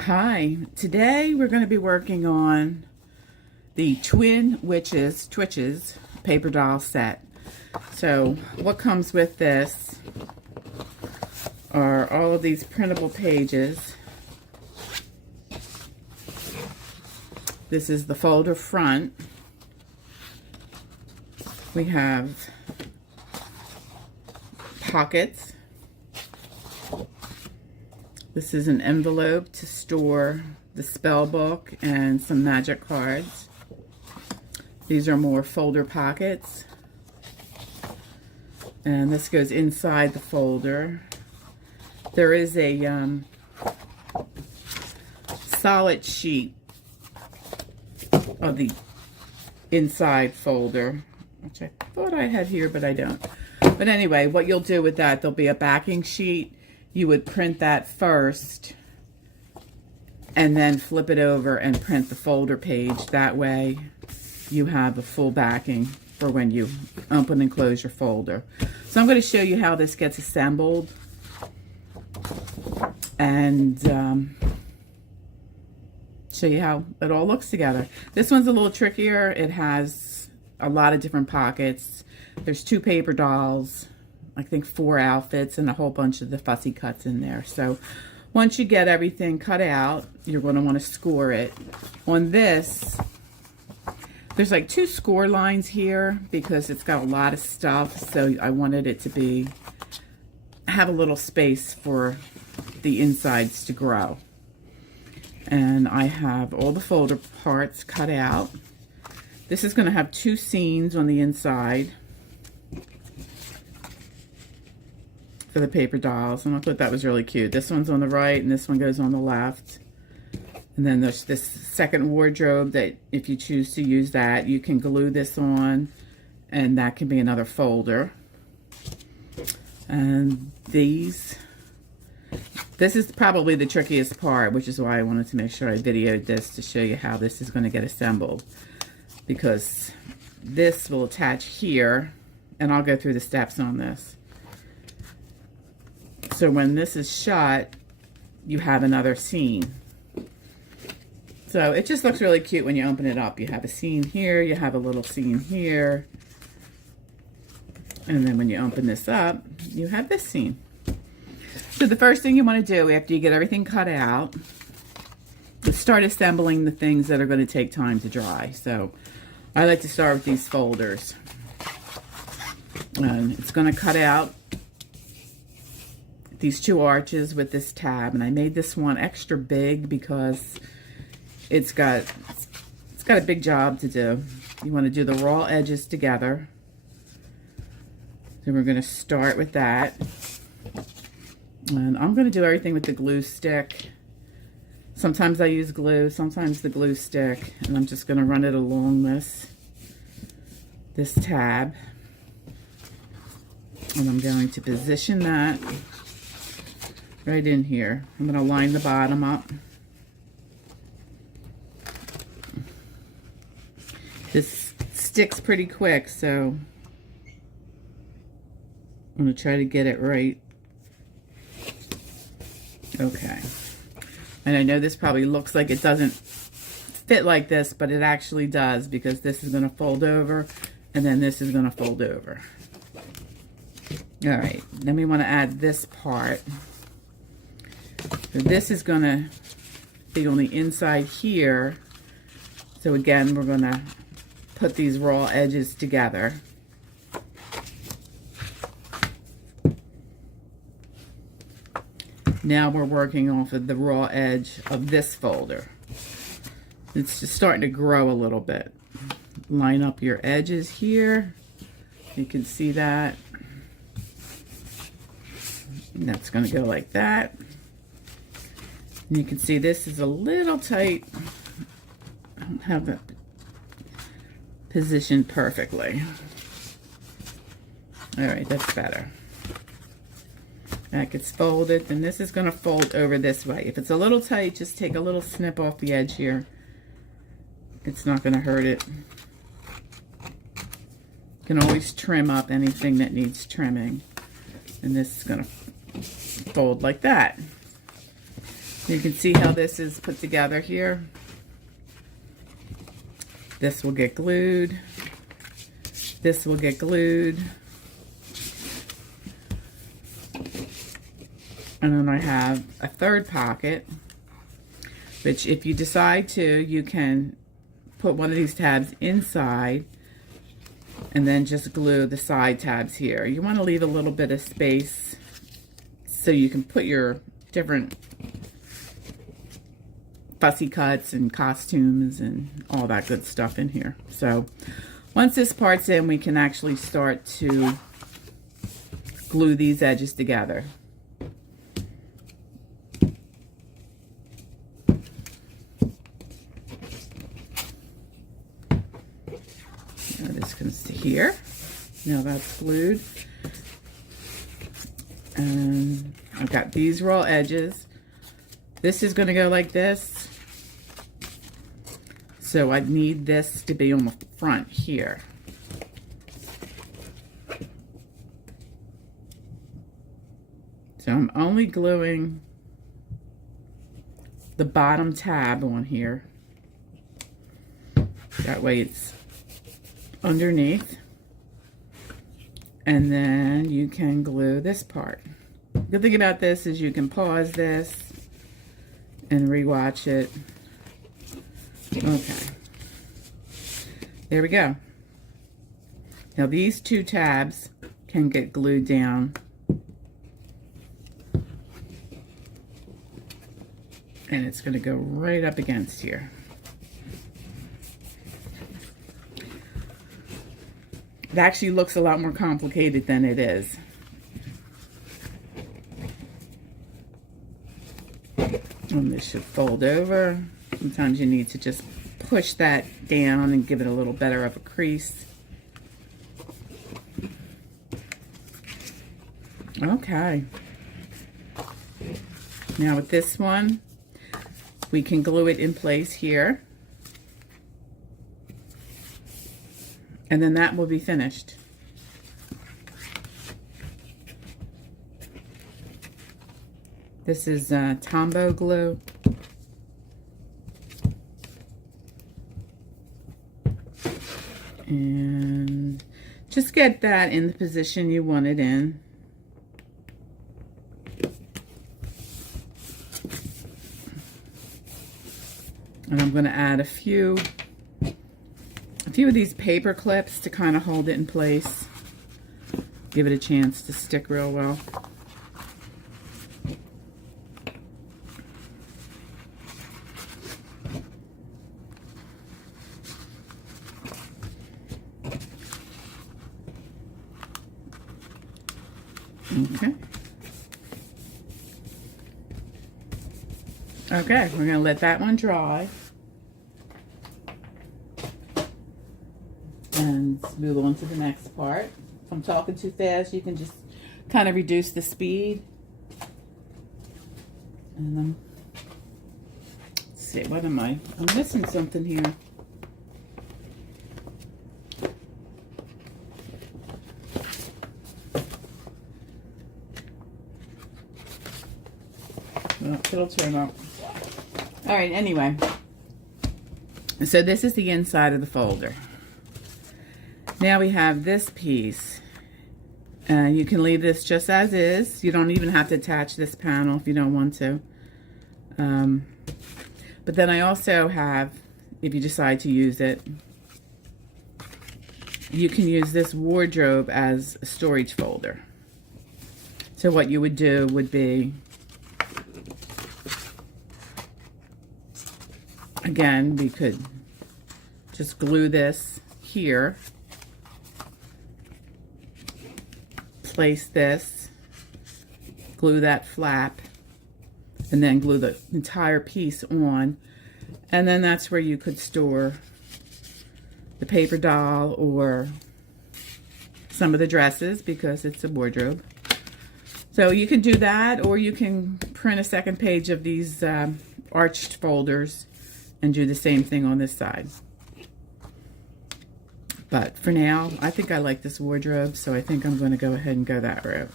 Hi, today we're going to be working on the Twin Twitches paper doll set. So what comes with this are all of these printable pages. This is the folder front. We have pockets. This is an envelope to store the spell book and some magic cards. These are more folder pockets. And this goes inside the folder. There is a solid sheet of the inside folder, which I thought I had here, but I don't. But anyway, what you'll do with that, there'll be a backing sheet. You would print that first and then flip it over and print the folder page. That way you have a full backing for when you open and close your folder. So I'm going to show you how this gets assembled and show you how it all looks together. This one's a little trickier. It has a lot of different pockets. There's 2 paper dolls, I think 4 outfits, and a whole bunch of the fussy cuts in there. So once you get everything cut out, you're going to want to score it. On this, there's like 2 score lines here because it's got a lot of stuff. So I wanted it to have a little space for the insides to grow. And I have all the folder parts cut out. This is going to have 2 scenes on the inside for the paper dolls, and I thought that was really cute. This one's on the right and this one goes on the left. And then there's this second wardrobe that if you choose to use that, you can glue this on and that can be another folder. And this is probably the trickiest part, which is why I wanted to make sure I videoed this to show you how this is going to get assembled, because this will attach here, and I'll go through the steps on this. So when this is shut, you have another scene. So it just looks really cute when you open it up. You have a scene here, you have a little scene here, and then when you open this up, you have this scene. So the first thing you want to do after you get everything cut out is start assembling the things that are going to take time to dry. So I like to start with these folders. And it's going to cut out these 2 arches with this tab, and I made this one extra big because it's got a big job to do. You want to do the raw edges together. So we're going to start with that. And I'm going to do everything with the glue stick. Sometimes I use glue, sometimes the glue stick, and I'm just going to run it along this tab. And I'm going to position that right in here. I'm going to line the bottom up. This sticks pretty quick, so I'm going to try to get it right. Okay. And I know this probably looks like it doesn't fit like this, but it actually does, because this is going to fold over and then this is going to fold over. All right, then we want to add this part. So this is going to be on the inside here. So again, we're going to put these raw edges together. Now we're working off of the raw edge of this folder. It's just starting to grow a little bit. Line up your edges here. You can see that. And that's going to go like that. And you can see this is a little tight. I don't have it positioned perfectly. All right, that's better. That gets folded, then this is going to fold over this way. If it's a little tight, just take a little snip off the edge here. It's not going to hurt it. You can always trim up anything that needs trimming. And this is going to fold like that. You can see how this is put together here. This will get glued. This will get glued. And then I have a third pocket, which if you decide to, you can put one of these tabs inside and then just glue the side tabs here. You want to leave a little bit of space so you can put your different fussy cuts and costumes and all that good stuff in here. So once this part's in, we can actually start to glue these edges together. Now this comes to here. Now that's glued. And I've got these raw edges. This is going to go like this. So I need this to be on the front here. So I'm only gluing the bottom tab on here. That way it's underneath. And then you can glue this part. The good thing about this is you can pause this and rewatch it. Okay. There we go. Now these two tabs can get glued down. And it's going to go right up against here. It actually looks a lot more complicated than it is. And this should fold over. Sometimes you need to just push that down and give it a little better of a crease. Okay. Now with this one, we can glue it in place here. And then that will be finished. This is Tombow glue. And just get that in the position you want it in. And I'm going to add a few of these paper clips to kind of hold it in place. Give it a chance to stick real well. Okay. Okay, we're going to let that one dry. And move on to the next part. If I'm talking too fast, you can just kind of reduce the speed. And then, let's see, what am I? I'm missing something here. Well, it'll turn out. All right, anyway. So this is the inside of the folder. Now we have this piece. You can leave this just as is. You don't even have to attach this panel if you don't want to. But then I also have, if you decide to use it, you can use this wardrobe as a storage folder. So what you would do would be, again, we could just glue this here. Place this, glue that flap, and then glue the entire piece on. And then that's where you could store the paper doll or some of the dresses because it's a wardrobe. So you can do that, or you can print a second page of these arched folders and do the same thing on this side. But for now, I think I like this wardrobe, so I think I'm going to go ahead and go that route.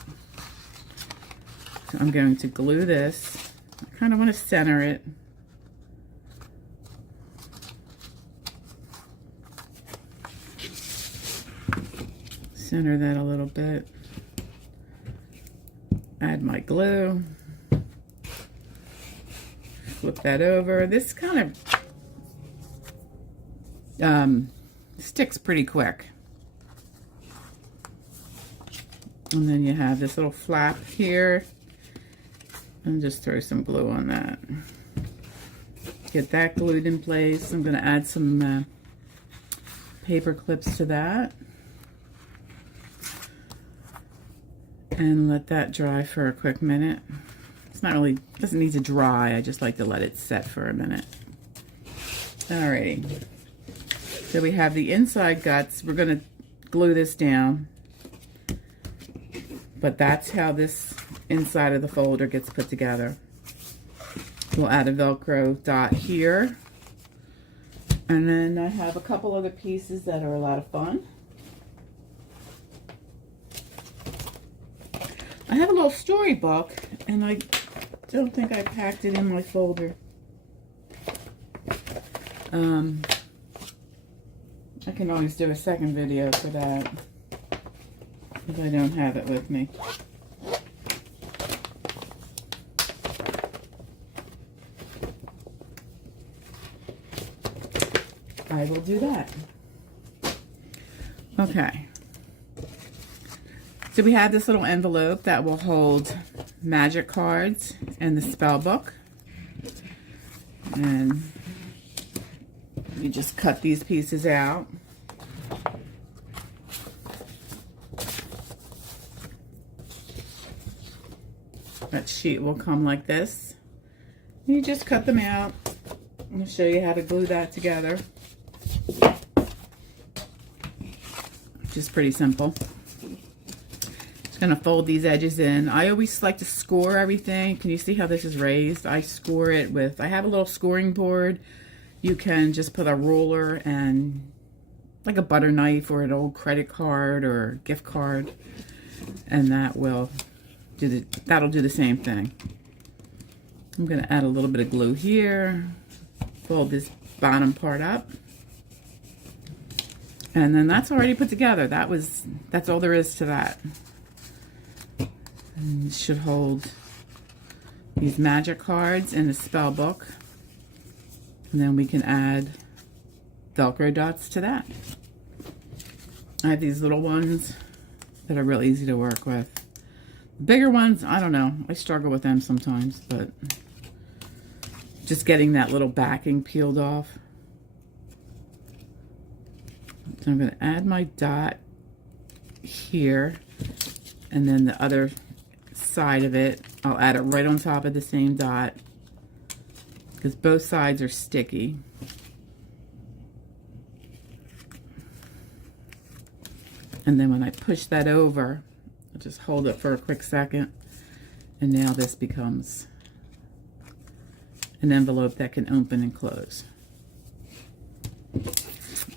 So I'm going to glue this I kind of want to center it. Center that a little bit. Add my glue. Flip that over. This kind of sticks pretty quick. And then you have this little flap here. And just throw some glue on that. Get that glued in place. I'm going to add some paper clips to that. And let that dry for a quick minute. It's not really, doesn't need to dry. I just like to let it set for a minute. Alrighty. So we have the inside guts. We're going to glue this down. But that's how this inside of the folder gets put together. We'll add a Velcro dot here. And then I have a couple other pieces that are a lot of fun. I have a little storybook, and I don't think I packed it in my folder. I can always do a second video for that if I don't have it with me. I will do that. Okay. So we have this little envelope that will hold magic cards and the spell book. And you just cut these pieces out. That sheet will come like this. You just cut them out. I'll show you how to glue that together. Just pretty simple. Gonna fold these edges in. I always like to score everything. Can you see how this is raised? I score it with, I have a little scoring board. You can just put a ruler and like a butter knife or an old credit card or gift card, and that will do that'll do the same thing. I'm gonna add a little bit of glue here. Fold this bottom part up. And then that's already put together. That's all there is to that. And it should hold these magic cards and the spell book. And then we can add Velcro dots to that. I have these little ones that are real easy to work with. The bigger ones, I don't know. I struggle with them sometimes, but just getting that little backing peeled off. So I'm going to add my dot here, and then the other side of it, I'll add it right on top of the same dot because both sides are sticky. And then when I push that over, I'll just hold it for a quick second, and now this becomes an envelope that can open and close.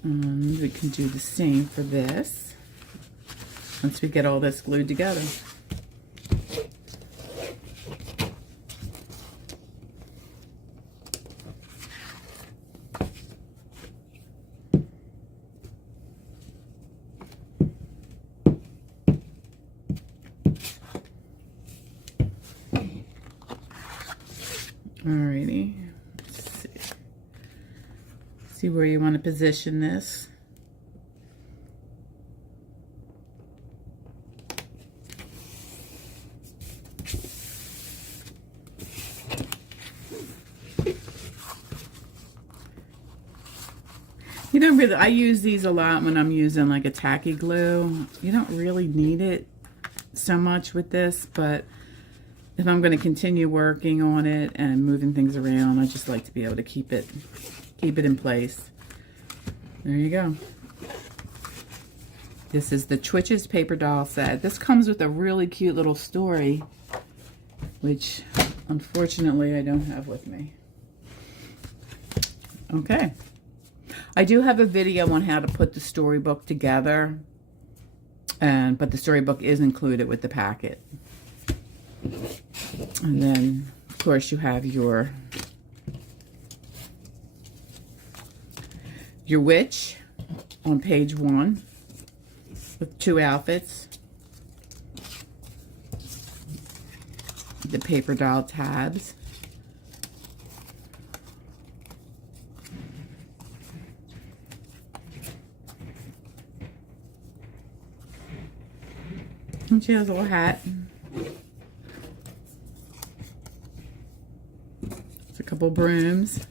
We can do the same for this once we get all this glued together. Alrighty, let's see where you want to position this. You don't really, I use these a lot when I'm using like a tacky glue. You don't really need it so much with this, but if I'm going to continue working on it and moving things around, I just like to be able to keep it in place. There you go. This is the Twitches paper doll set. This comes with a really cute little story, which unfortunately I don't have with me. Okay. I do have a video on how to put the storybook together, but the storybook is included with the packet. And then course, you have your witch on page 1 with 2 outfits. The paper doll tabs. And she has a little hat. It's a couple brooms.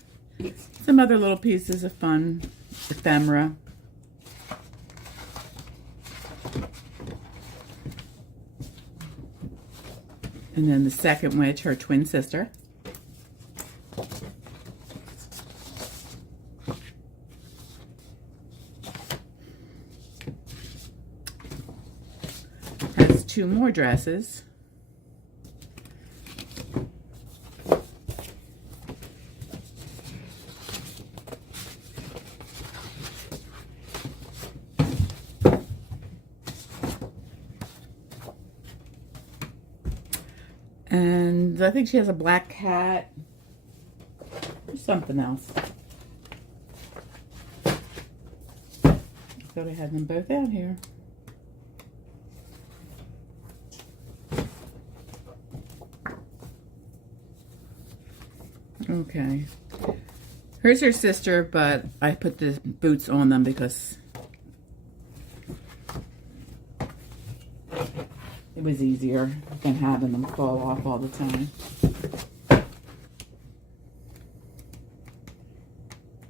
Some other little pieces of fun ephemera. And then the second witch, her twin sister. Has 2 more dresses. And I think she has a black cat. Or something else. I thought I had them both out here. Okay. Here's her sister, but I put the boots on them because it was easier than having them fall off all the time.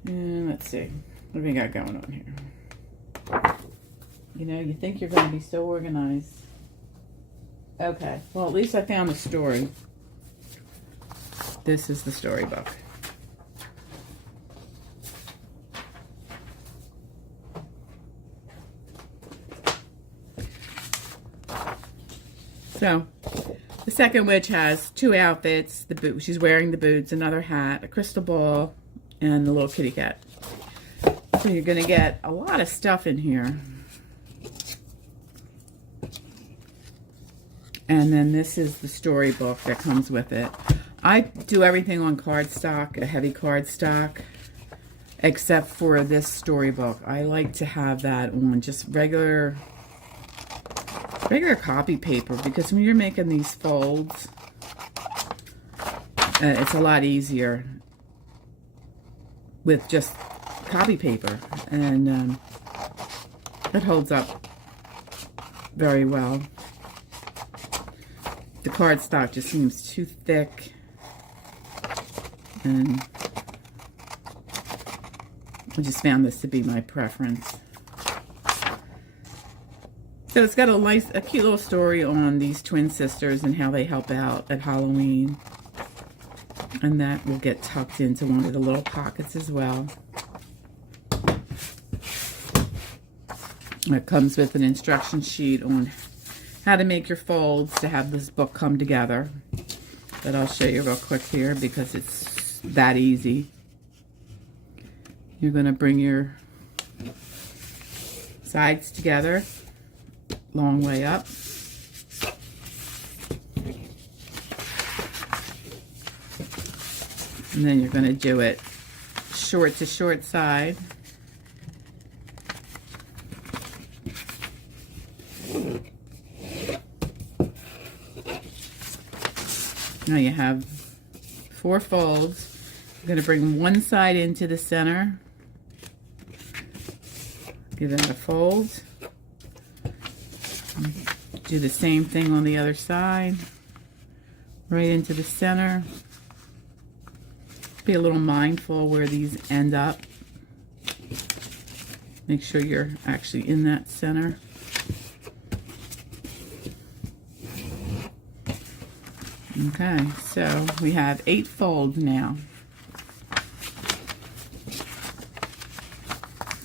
And let's see. What do we got going on here? You know, you think you're going to be so organized. Okay. Well, at least I found the story. This is the storybook. So, the second witch has 2 outfits. The boot, she's wearing the boots, another hat, a crystal ball, and the little kitty cat. So you're going to get a lot of stuff in here. And then this is the storybook that comes with it. I do everything on cardstock, a heavy cardstock, except for this storybook. I like to have that on just regular copy paper, because when you're making these folds, it's a lot easier with just copy paper, and it holds up very well. The cardstock just seems too thick, and I just found this to be my preference. So it's got a cute little story on these twin sisters and how they help out at Halloween. And that will get tucked into one of the little pockets as well. It comes with an instruction sheet on how to make your folds to have this book come together. That I'll show you real quick here because it's that easy. You're going to bring your sides together, long way up. And then you're going to do it short to short side. Now you have 4 folds. You're going to bring one side into the center. Give that a fold. Do the same thing on the other side. Right into the center. Be a little mindful where these end up. Make sure you're actually in that center. Okay, so we have 8 folds now.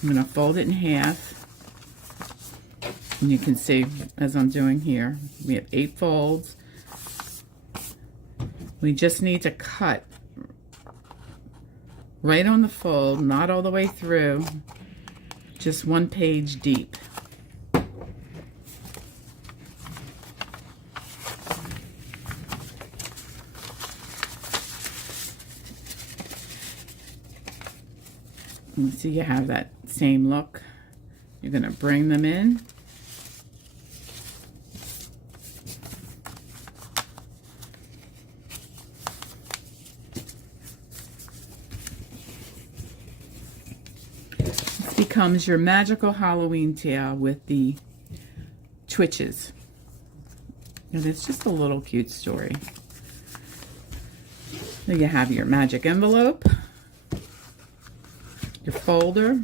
I'm going to fold it in half. And you can see, as I'm doing here, we have 8 folds. We just need to cut right on the fold, not all the way through, just 1 page deep. So you have that same look. You're going to bring them in. This becomes your magical Halloween tale with the twitches. And it's just a little cute story. Then you have your magic envelope, your folder,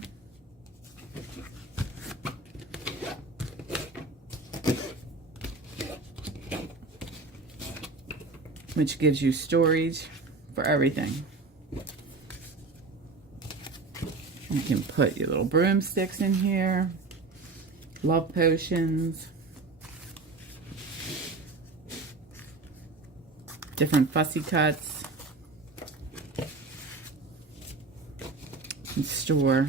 which gives you stories for everything. You can put your little broomsticks in here, love potions, different fussy cuts. You can store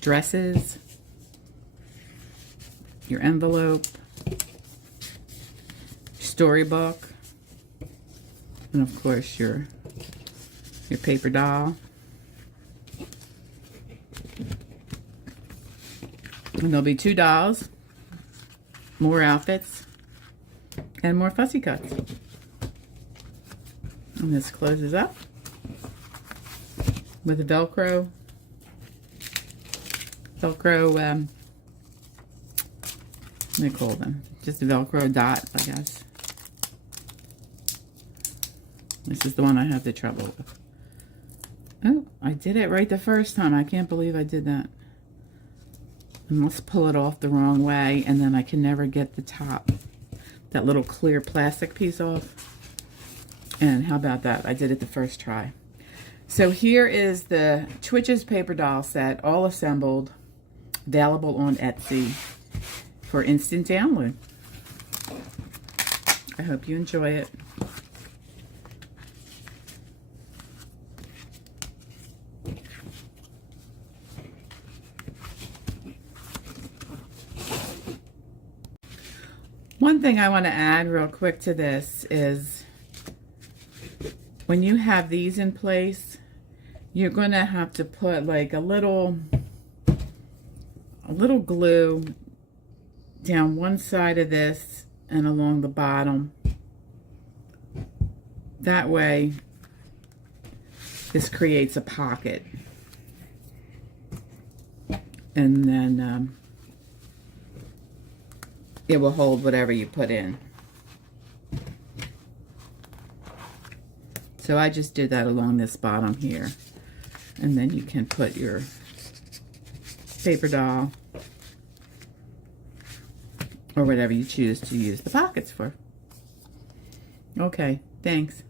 dresses, your envelope, storybook, and of course your paper doll. And there'll be 2 dolls, more outfits, and more fussy cuts. And this closes up with a Velcro, what do they call them? Just a Velcro dot, I guess. This is the one I have the trouble with. Oh, I did it right the first time. I can't believe I did that. I must pull it off the wrong way, and then I can never get the top, that little clear plastic piece off. And how about that? I did it the first try. So here is the Twitches paper doll set, all assembled, available on Etsy for instant download. I hope you enjoy it. One thing I want to add real quick to this is when you have these in place, you're going to have to put like a little glue down one side of this and along the bottom. That way, this creates a pocket. And then it will hold whatever you put in. So I just did that along this bottom here. And then you can put your paper doll or whatever you choose to use the pockets for. Okay, thanks.